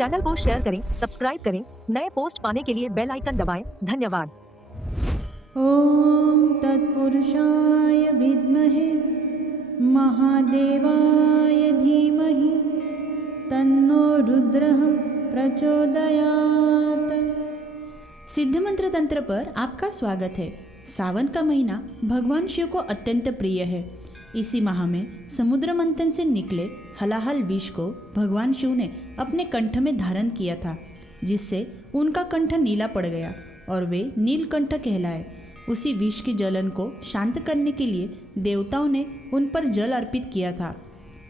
Channel को share करें, subscribe करें, नए पोस्ट पाने के लिए बेल आइकन दबाएं। धन्यवाद। ॐ तत्पुरुषाय विद्महे महादेवाय धीमहि तन्नो रुद्रः प्रचोदयात्। सिद्ध मंत्र तंत्र पर आपका स्वागत है। सावन का महीना भगवान शिव को अत्यंत प्रिय है। इसी माह में समुद्र मंथन से निकले हलाहल विष को भगवान शिव ने अपने कंठ में धारण किया था, जिससे उनका कंठ नीला पड़ गया और वे नीलकंठ कहलाए। उसी विष की जलन को शांत करने के लिए देवताओं ने उन पर जल अर्पित किया था।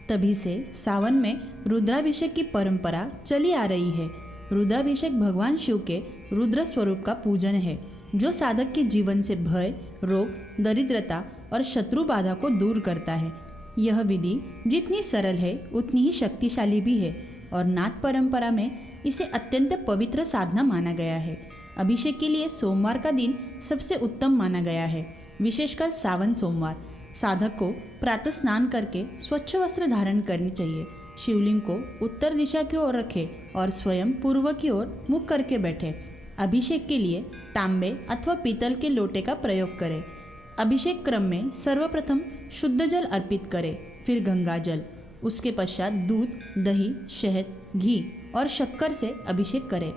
तभी से सावन में रुद्राभिषेक की परंपरा चली आ रही है। रुद्राभिषेक भगवान शिव के रुद्र स्वरूप का पूजन है, जो साधक के जीवन से भय, रोग, दरिद्रता और शत्रु बाधा को दूर करता है। यह विधि जितनी सरल है उतनी ही शक्तिशाली भी है और नाथ परंपरा में इसे अत्यंत पवित्र साधना माना गया है। अभिषेक के लिए सोमवार का दिन सबसे उत्तम माना गया है, विशेषकर सावन सोमवार। साधक को प्रातः स्नान करके स्वच्छ वस्त्र धारण करनी चाहिए। शिवलिंग को उत्तर दिशा की ओर रखे और स्वयं पूर्व की ओर मुख करके बैठे। अभिषेक के लिए तांबे अथवा पीतल के लोटे का प्रयोग करें। अभिषेक क्रम में सर्वप्रथम शुद्ध जल अर्पित करें, फिर गंगा जल, उसके पश्चात दूध, दही, शहद, घी और शक्कर से अभिषेक करें।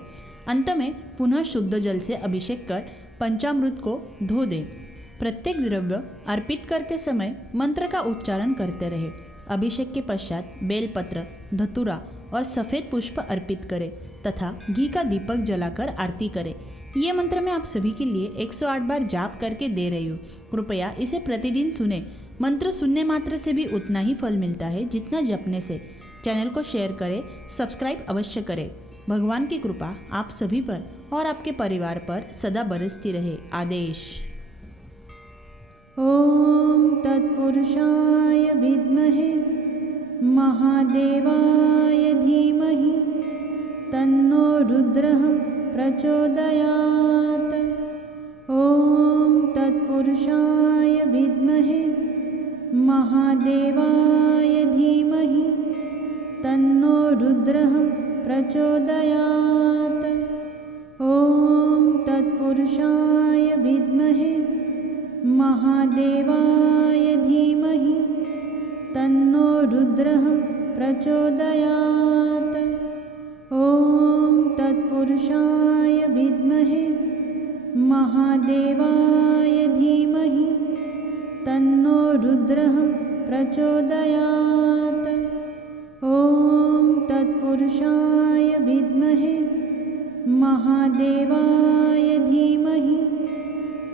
अंत में पुनः शुद्ध जल से अभिषेक कर पंचामृत को धो दें। प्रत्येक द्रव्य अर्पित करते समय मंत्र का उच्चारण करते रहे। अभिषेक के पश्चात बेलपत्र, धतूरा और सफ़ेद पुष्प अर्पित करें तथा घी का दीपक जलाकर आरती करें। ये मंत्र मैं आप सभी के लिए 108 बार जाप करके दे रही हूँ। कृपया इसे प्रतिदिन सुने। मंत्र सुनने मात्र से भी उतना ही फल मिलता है जितना जपने से। चैनल को शेयर करें, सब्सक्राइब अवश्य करें। भगवान की कृपा आप सभी पर और आपके परिवार पर सदा बरसती रहे। आदेश। ॐ तत्पुरुषाय विद्महे महादेवाय धीमहि तन्नो रुद्रः प्रचोदयात्। ॐ तत्पुरुषाय विद्महे महादेवाय धीमहि तन्नो रुद्रः प्रचोदयात्। ॐ तत्पुरुषाय विद्महे महादेवाय धीमहि तन्नो रुद्रः प्रचोदयात्। ॐ तत्पुरुषाय विद्महे महादेवाय धीमहि तन्नो रुद्रः प्रचोदयात्। ॐ तत्पुरुषाय विद्महे महादेवाय धीमहि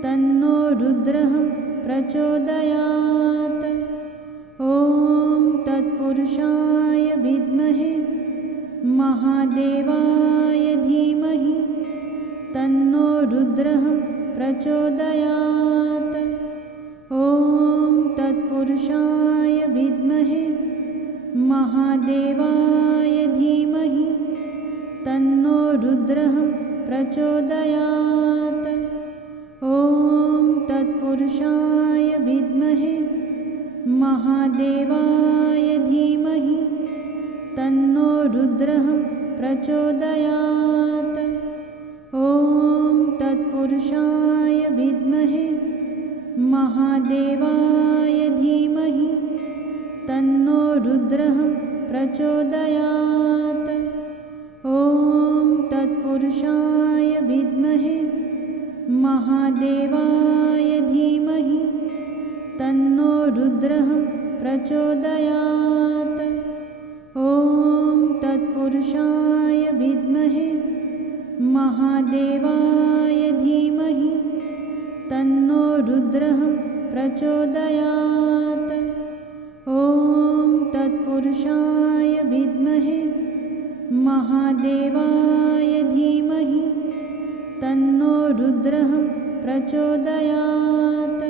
तन्नो रुद्रः प्रचोदयात्। ॐ तत्पुरुषाय विद्महे महादेवाय धीमहि तन्नो रुद्रः प्रचोदयात्। ॐ तत्पुरुषाय विद्महे महादेवाय धीमहि तन्नो रुद्रः प्रचोदयात्। ॐ तत्पुरुषाय विद्महे महादेवाय धीमहि तन्नो रुद्रः प्रचोदयात्। ॐ तत्पुरुषाय विद्महे महादेवाय धीमहि तन्नो रुद्रः प्रचोदयात्। ॐ तत्पुरुषाय विद्महे महादेवाय धीमहि तन्नो रुद्रः प्रचोदयात्। ॐ तत्पुरुषाय विद्महे महादेवाय धीमहि तन्नो रुद्रः प्रचोदयात्। ॐ तत्पुरुषाय विद्महे महादेवाय धीमहि तन्नो रुद्रः प्रचोदयात्।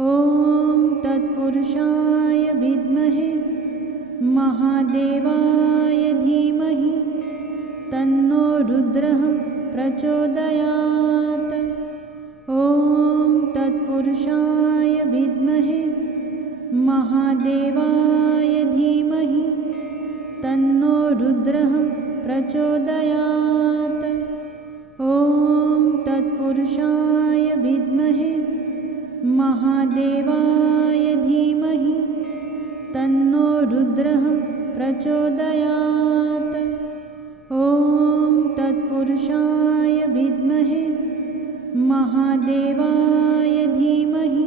ॐ तत्पुरुषाय विद्महे महादेवाय धीमहि तन्नो रुद्रः प्रचोदयात्। ॐ तत्पुरुषाय विद्महे महादेवाय धीमहि तन्नो रुद्रः प्रचोदयात्। ॐ तत्पुरुषाय विद्महे महादेवाय धीमहि तन्नो रुद्रः प्रचोदयात्। ॐ तत्पुरुषाय विद्महे महादेवाय धीमहि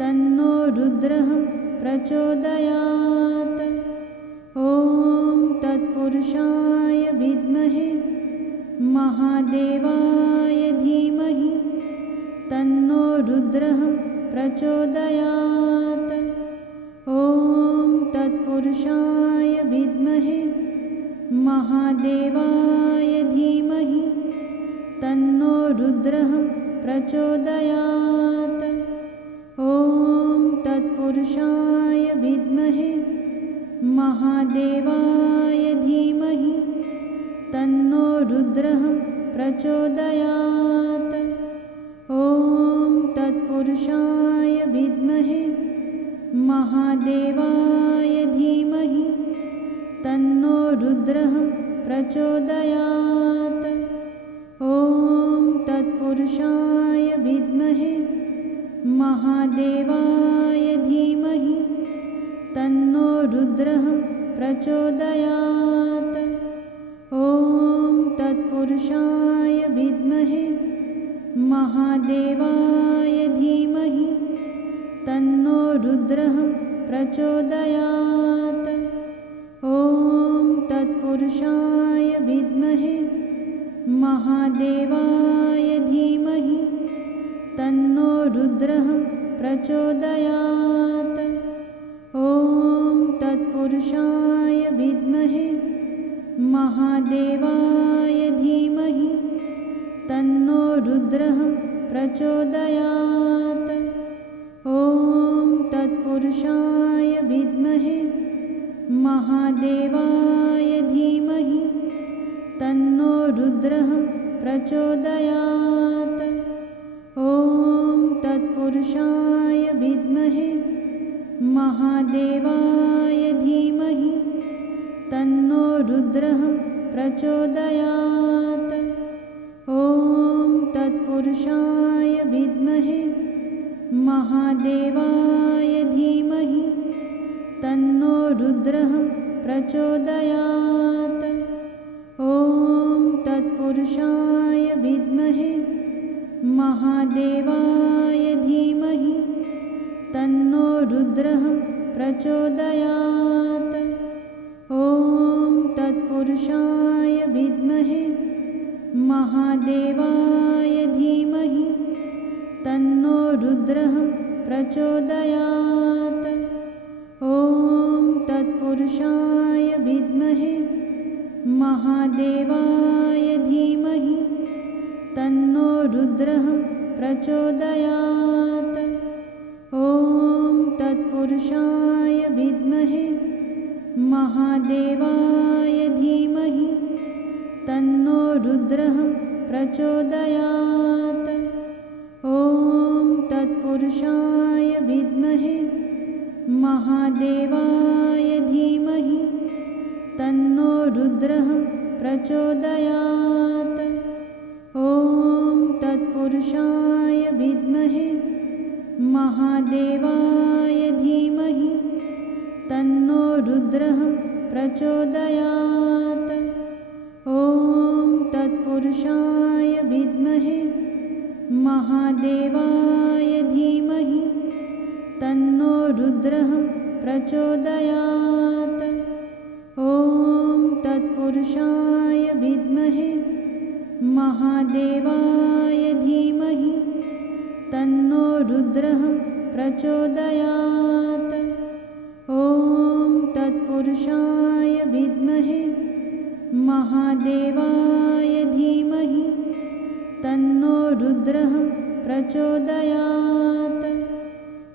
तन्नो रुद्रः प्रचोदयात्। ॐ तत्पुरुषाय विद्महे महादेवाय धीमहि तन्नो रुद्रः प्रचोदयात्। ॐ तत्पुरुषाय विद्महे महादेवाय धीमहि तन्नो रुद्रः प्रचोदयात्। ॐ तत्पुरुषाय विद्महे महादेवाय धीमहि तन्नो रुद्रः प्रचोदयात्। ॐ तत्पुरुषाय विद्महे महादेवाय धीमहि तन्नो रुद्रः प्रचोदयात्। ॐ तत्पुरुषाय विद्महे महादेवाय धीमहि तन्नो रुद्रः प्रचोदयात्। ॐ तत्पुरुषाय विद्महे महादेवाय धीमहि तन्नो रुद्रः प्रचोदयात्। ॐ तत्पुरुषाय विद्महे महादेवाय धीमहि तन्नो रुद्रः प्रचोदयात्। ॐ तत्पुरुषाय विद्महे महादेवाय धीमहि तन्नो रुद्रः प्रचोदयात्। ॐ तत्पुरुषाय विद्महे महादेवाय धीमहि तन्नो रुद्रः प्रचोदयात्। ॐ तत्पुरुषाय विद्महे महादेवाय धीमहि तन्नो रुद्रः प्रचोदयात्। ॐ तत्पुरुषाय विद्महे महादेवाय धीमहि तन्नो रुद्रः प्रचोदयात्। ॐ तत्पुरुषाय विद्महे महादेवाय धीमहि तन्नो रुद्रः प्रचोदयात्। ॐ तत्पुरुषाय विद्महे महादेवाय धीमहि तन्नो रुद्रः प्रचोदयात्। ॐ तत्पुरुषाय विद्महे महादेवाय धीमहि तन्नो रुद्रः प्रचोदयात्। ॐ तत्पुरुषाय विद्महे महादेवाय धीमहि तन्नो रुद्रः प्रचोदयात्। ॐ तत्पुरुषाय विद्महे महादेवाय धीमहि तन्नो रुद्रः प्रचोदयात्। ॐ तत्पुरुषाय विद्महे महादेवाय धीमहि तन्नो रुद्रः प्रचोदयात्। ॐ तत्पुरुषाय विद्महे महादेवाय धीमहि तन्नो रुद्रः प्रचोदयात्। ॐ तत्पुरुषाय विद्महे महादेवाय धीमहि तन्नो रुद्रः प्रचोदयात्। ॐ तत्पुरुषाय विद्महे महादेवाय धीमहि तन्नो रुद्रः प्रचोदयात्।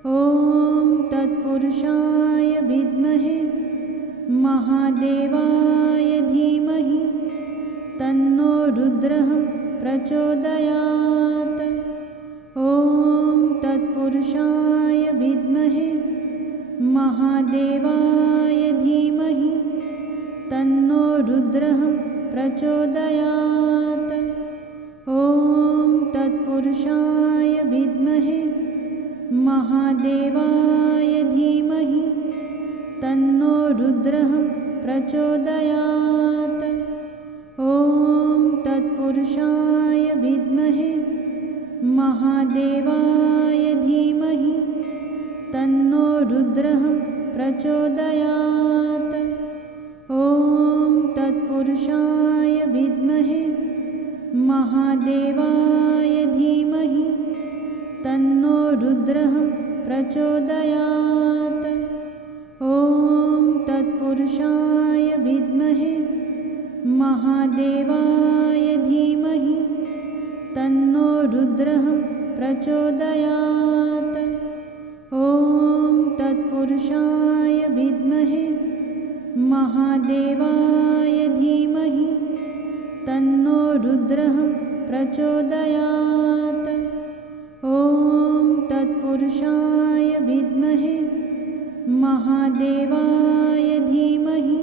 ॐ तत्पुरुषाय विद्महे महादेवाय धीमहि तन्नो रुद्रः प्रचोदयात्। ॐ तत्पुरुषाय विद्महे महादेवाय धीमहि तन्नो रुद्रः प्रचोदयात्। ॐ तत्पुरुषाय विद्महे महादेवाय धीमहि तन्नो रुद्रः प्रचोदयात्। ॐ तत्पुरुषाय विद्महे महादेवाय धीमहि तन्नो रुद्रः प्रचोदयात्। ॐ तत्पुरुषाय विद्महे महादेवाय धीमहि तन्नो रुद्रः प्रचोदयात्। ॐ तत्पुरुषाय विद्महे महादेवाय धीमहि तन्नो रुद्रः प्रचोदयात्। ॐ तत्पुरुषाय विद्महे महादेवाय धीमहि तन्नो रुद्रः प्रचोदयात्। ॐ तत्पुरुषाय विद्महे महादेवाय धीमहि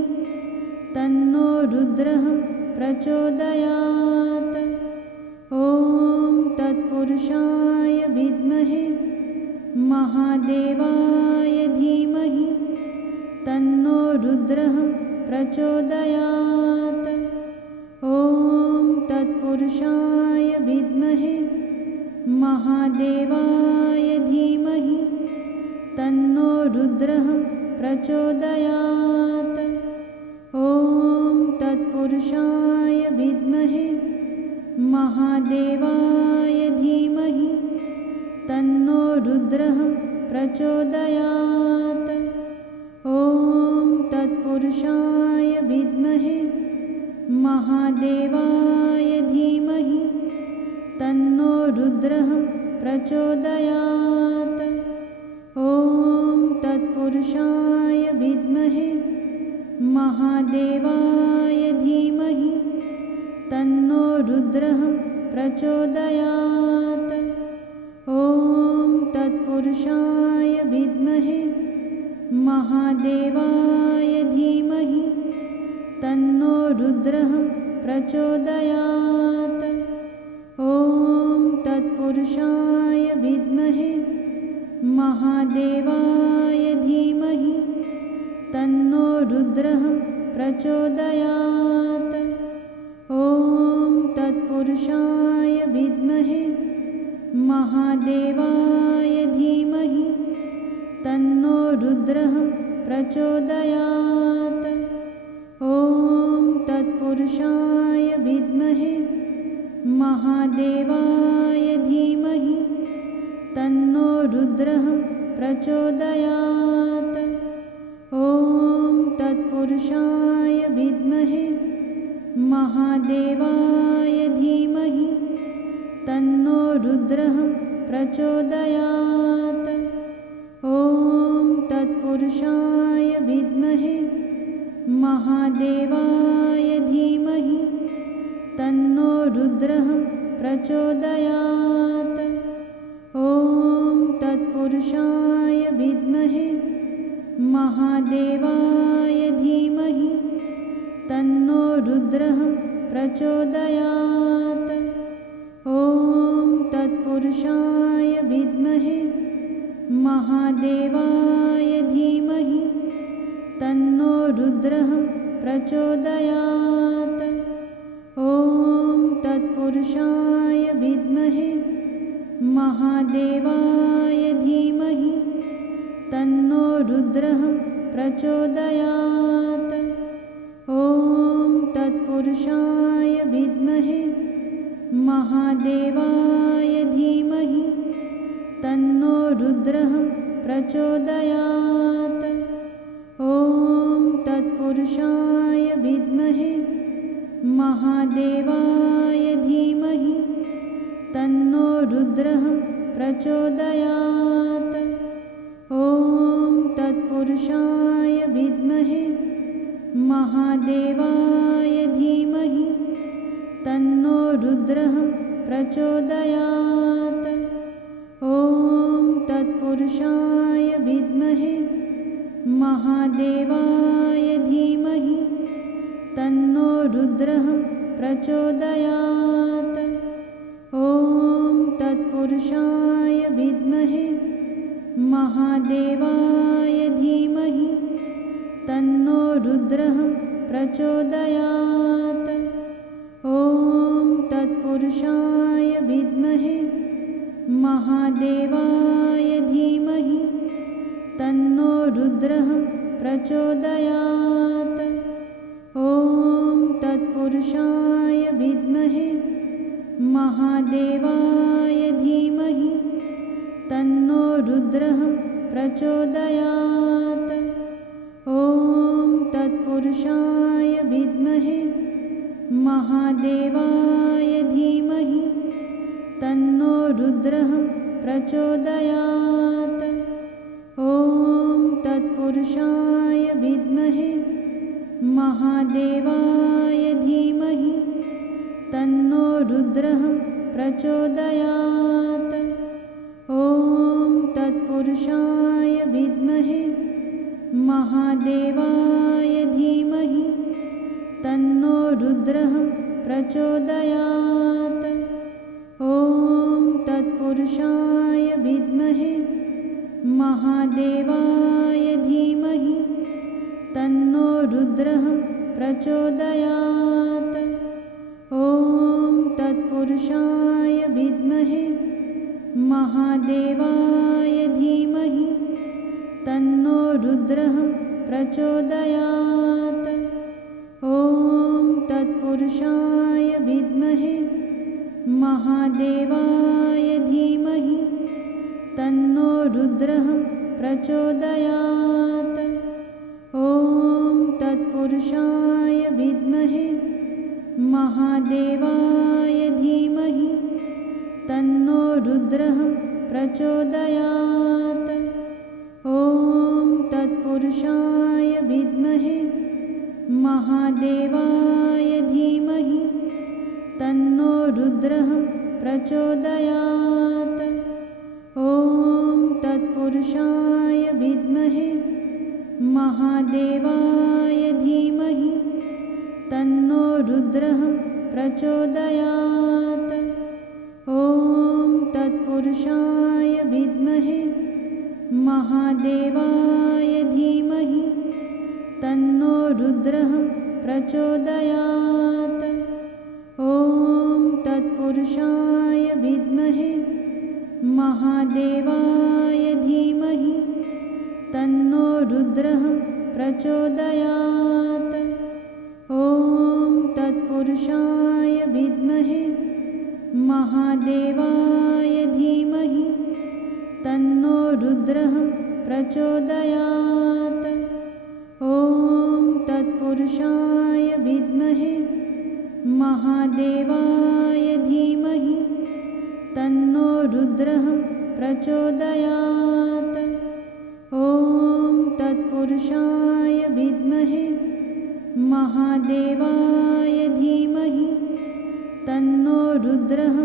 तन्नो रुद्रः प्रचोदयात्। ॐ तत्पुरुषाय विद्महे महादेवाय धीमहि तन्नो रुद्रः प्रचोदयात्। ॐ तत्पुरुषाय विद्महे महादेवाय धीमहि तन्नो रुद्रः प्रचोदयात्। ॐ तत्पुरुषाय विद्महे महादेवाय धीमहि तन्नो रुद्रः प्रचोदयात्। ॐ तत्पुरुषाय विद्महे महादेवाय धीमहि तन्नो रुद्रः प्रचोदयात्। ॐ तत्पुरुषाय विद्महे महादेवाय धीमहि तन्नो रुद्रः प्रचोदयात्। ॐ तत्पुरुषाय विद्महे महादेवाय धीमहि तन्नो रुद्रः प्रचोदयात्। ॐ तत्पुरुषाय विद्महे महादेवाय धीमहि तन्नो रुद्रः प्रचोदयात्। ॐ तत्पुरुषाय विद्महे महादेवाय धीमहि तन्नो रुद्रः प्रचोदयात्। ॐ तत्पुरुषाय विद्महे महादेवाय धीमहि तन्नो रुद्रः प्रचोदयात्। ॐ तत्पुरुषाय विद्महे महादेवाय धीमहि तन्नो रुद्रः प्रचोदयात्। ॐ तत्पुरुषाय विद्महे महादेवाय धीमहि तन्नो रुद्रः प्रचोदयात्। ॐ तत्पुरुषाय विद्महे महादेवाय धीमहि तन्नो रुद्रः प्रचोदयात्। ॐ तत्पुरुषाय विद्महे महादेवाय धीमहि तन्नो रुद्रः प्रचोदयात्। ॐ तत्पुरुषाय विद्महे महादेवाय धीमहि तन्नो रुद्रः प्रचोदयात्। ॐ तत्पुरुषाय विद्महे महादेवाय धीमहि तन्नो रुद्रः प्रचोदयात्। ॐ तत्पुरुषाय विद्महे महादेवाय धीमहि तन्नो रुद्रः प्रचोदयात्। ॐ तत्पुरुषाय विद्महे महादेवाय धीमहि तन्नो रुद्रः प्रचोदयात्। ॐ तत्पुरुषाय विद्महे महादेवाय धीमहि तन्नो रुद्रः प्रचोदयात्। ॐ तत्पुरुषाय विद्महे महादेवाय धीमहि तन्नो रुद्रः प्रचोदयात्। ॐ तत्पुरुषाय विद्महे महादेवाय धीमहि तन्नो रुद्रः प्रचोदयात्। ॐ तत्पुरुषाय विद्महे महादेवाय धीमहि तन्नो रुद्रः प्रचोदयात्। ॐ तत्पुरुषाय विद्महे महादेवाय धीमहि तन्नो रुद्रः प्रचोदयात्। ॐ तत्पुरुषाय विद्महे महादेवाय धीमहि तन्नो रुद्रः प्रचोदयात्। ॐ तत्पुरुषाय विद्महे महादेवाय धीमहि तन्नो रुद्रः प्रचोदयात्। ॐ तत्पुरुषाय विद्महे महादेवाय धीमहि तन्नो रुद्रः प्रचोदयात्। ॐ तत्पुरुषाय विद्महे महादेवाय धीमहि तन्नो रुद्रः प्रचोदयात्। ॐ तत्पुरुषाय विद्महे महादेवाय धीमहि तन्नो रुद्रः प्रचोदयात्। ॐ तत्पुरुषाय विद्महे महादेवाय धीमहि तन्नो रुद्रः प्रचोदयात्। ॐ तत्पुरुषाय विद्महे महादेवाय धीमहि तन्नो रुद्रः प्रचोदयात्। ॐ तत्पुरुषाय विद्महे महादेवाय धीमहि तन्नो रुद्रः प्रचोदयात्। ॐ तत्पुरुषाय विद्महे महादेवाय धीमहि तन्नो रुद्रः प्रचोदयात्। ॐ तत्पुरुषाय विद्महे महादेवाय धीमहि तन्नो रुद्रः प्रचोदयात्। ॐ तत्पुरुषाय विद्महे महादेवाय धीमहि तन्नो रुद्रः प्रचोदयात्। ॐ तत्पुरुषाय विद्महे महादेवाय धीमहि तन्नो रुद्रः प्रचोदयात्। ॐ तत्पुरुषाय विद्महे महादेवाय धीमहि तन्नो रुद्रः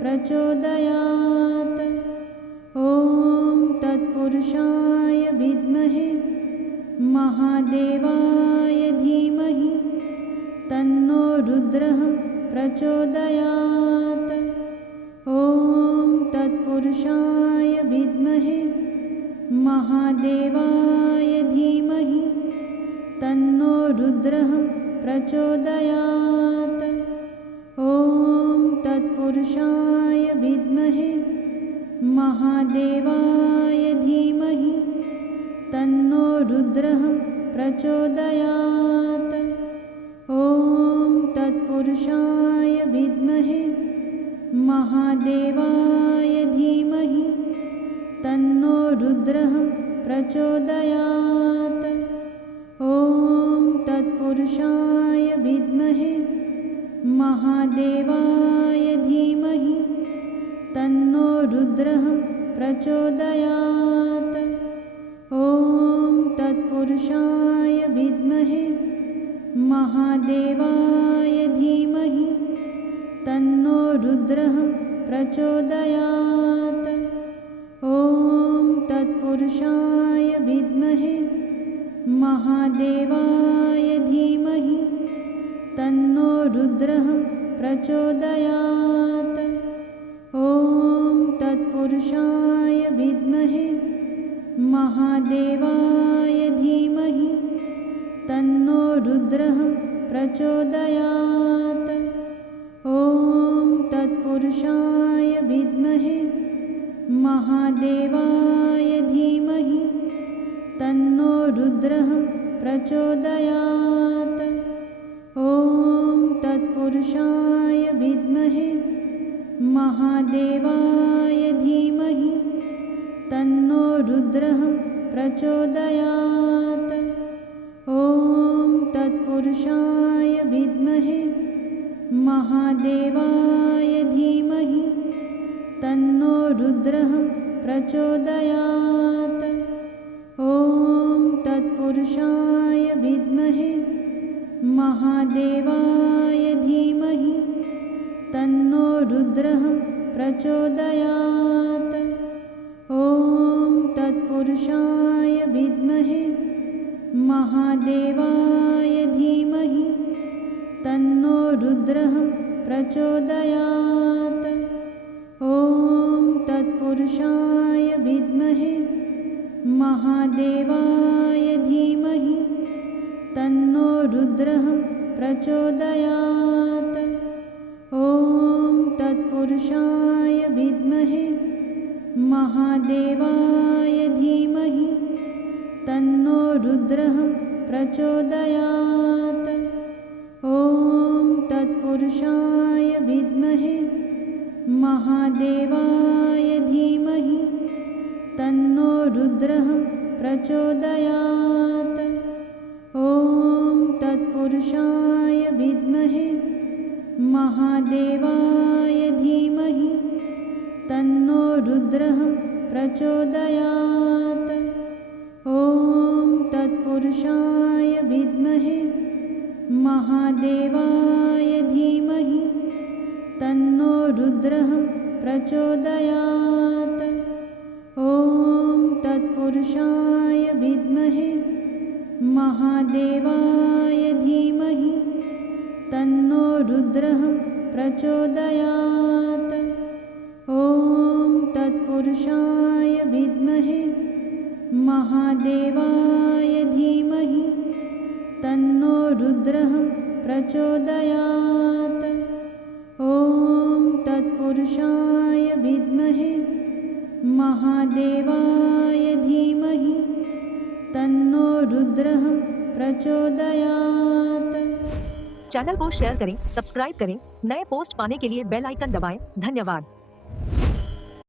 प्रचोदयात्। ॐ तत्पुरुषाय विद्महे महादेवाय धीमहि तन्नो रुद्रः प्रचोदयात्। ॐ तत्पुरुषाय विद्महे महादेवाय धीमहि तन्नो रुद्रः प्रचोदयात्। ॐ तत्पुरुषाय विद्महे महादेवाय धीमहि तन्नो रुद्रः प्रचोदयात्। ॐ तत्पुरुषाय विद्महे महादेवाय धीमहि तन्नो रुद्रः प्रचोदयात्। ॐ तत्पुरुषाय विद्महे महादेवाय धीमहि तन्नो रुद्रः प्रचोदयात्। ॐ तत्पुरुषाय विद्महे महादेवाय धीमहि तन्नो रुद्रः प्रचोदयात्। ॐ तत्पुरुषाय विद्महे महादेवाय धीमहि तन्नो रुद्रः प्रचोदयात्। ॐ तत्पुरुषाय विद्महे महादेवाय धीमहि तन्नो रुद्रः प्रचोदयात्। ॐ तत्पुरुषाय विद्महे महादेवाय धीमहि तन्नो रुद्रः प्रचोदयात्। ॐ तत्पुरुषाय विद्महे महादेवाय धीमहि तन्नो रुद्रः प्रचोदयात्। ॐ तत्पुरुषाय विद्महे महादेवाय धीमहि तन्नो रुद्रः प्रचोदयात्। ॐ तत्पुरुषाय विद्महे महादेवाय धीमहि तन्नो रुद्रः प्रचोदयात्। ॐ तत्पुरुषाय विद्महे महादेवाय धीमहि तन्नो रुद्रः प्रचोदयात्। ॐ तत्पुरुषाय विद्महे महादेवाय धीमहि तन्नो रुद्रः प्रचोदयात्। ॐ तत्पुरुषाय विद्महे महादेवाय धीमहि तन्नो रुद्रः प्रचोदयात्। ॐ तत्पुरुषाय विद्महे महादेवाय धीमहि तन्नो रुद्रः प्रचोदयात्। ॐ तत्पुरुषाय विद्महे महादेवाय धीमहि तन्नो रुद्रः प्रचोदयात्। ॐ तत्पुरुषाय विद्महे महादेवाय धीमहि तन्नो रुद्रः प्रचोदयात्। ॐ तत्पुरुषाय विद्महे महादेवाय धीमहि तन्नो रुद्रः प्रचोदयात्। ॐ तत्पुरुषाय विद्महे महादेवाय धीमहि तन्नो रुद्रः प्रचोदयात्। ॐ तत्पुरुषाय विद्महे महादेवाय धीमहि तन्नो रुद्रः प्रचोदयात्। चैनल को शेयर करें, सब्सक्राइब करें, नए पोस्ट पाने के लिए बेल आइकन दबाएं। धन्यवाद।